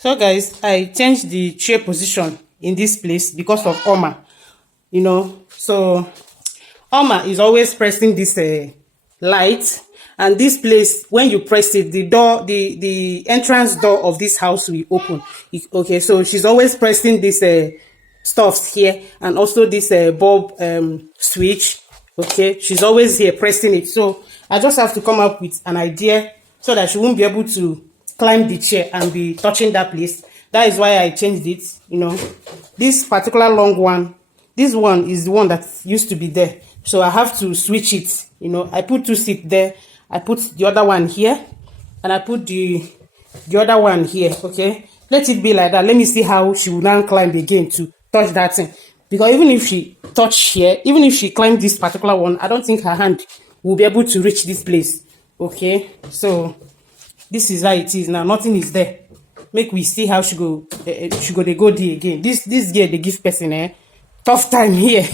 So guys, I changed the chair position in this place because of Oma. So Oma is always pressing this light, and this place, when you press it, the door, the entrance door of this house will open. Okay, so she's always pressing this stuffs here, and also this bulb switch. Okay, she's always here pressing it. So I just have to come up with an idea so that she won't be able to climb the chair and be touching that place. That is why I changed it. This particular long one, this one is the one that used to be there, so I have to switch it. I put two seats there, I put the other one here, and I put the other one here. Okay, let it be like that. Let me see how she will now climb again to touch that thing, because even if she touch here, even if she climb this particular one, I don't think her hand will be able to reach this place. Okay, so this is how it is now. Nothing is there. Make we see how she go dey go there again. This girl dey give person tough time here.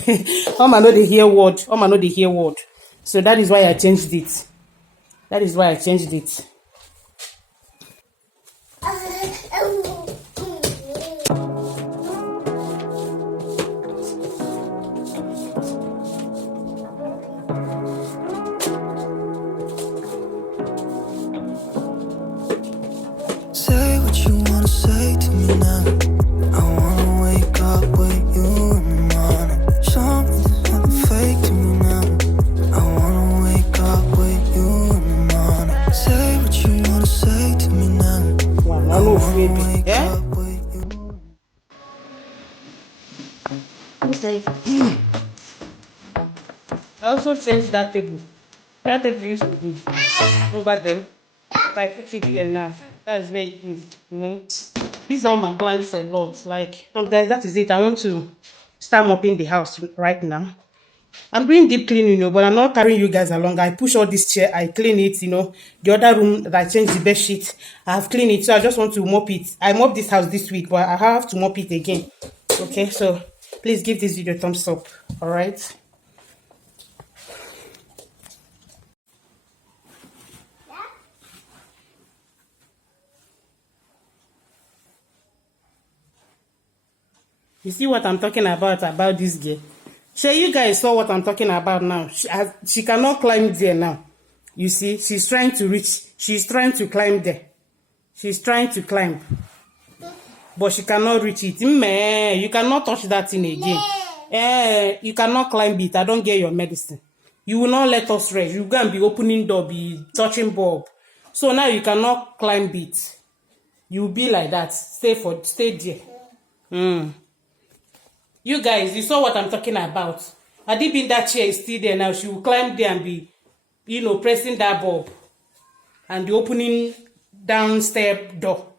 Oma no dey hear word. Oma no dey hear word. So that is why I changed it. That is why I changed it. Say what you wanna say to me now. I wanna wake up with you in the morning. Show me there's nothing fake to me now. I wanna wake up with you in the morning. Say what you wanna say to me now. I wanna wake up with you. I also changed that table. That table used to be over there. If I put it here now, that's very easy. These are my clients a lot. Like, guys, that is it. I want to start mopping the house right now. I'm doing deep cleaning, but I'm not carrying you guys along. I push all this chair, I clean it, The other room that I changed the bed sheet, I have cleaned it. So I just want to mop it. I mopped this house this week, but I have to mop it again. Okay, so please give this video a thumbs up. All right. You see what I'm talking about this girl? Sure, you guys saw what I'm talking about now. She cannot climb there now. You see, she's trying to climb there. She's trying to climb. But she cannot reach it. Meh, you cannot touch that thing again. You cannot climb it. I don't get your medicine. You will not let us rest. You go and be opening door, be touching bulb. So now you cannot climb it. You will be like that. Stay there. You guys, you saw what I'm talking about. Adibin, that chair is still there now. She will climb there and be, pressing that bulb. And the opening downstairs door.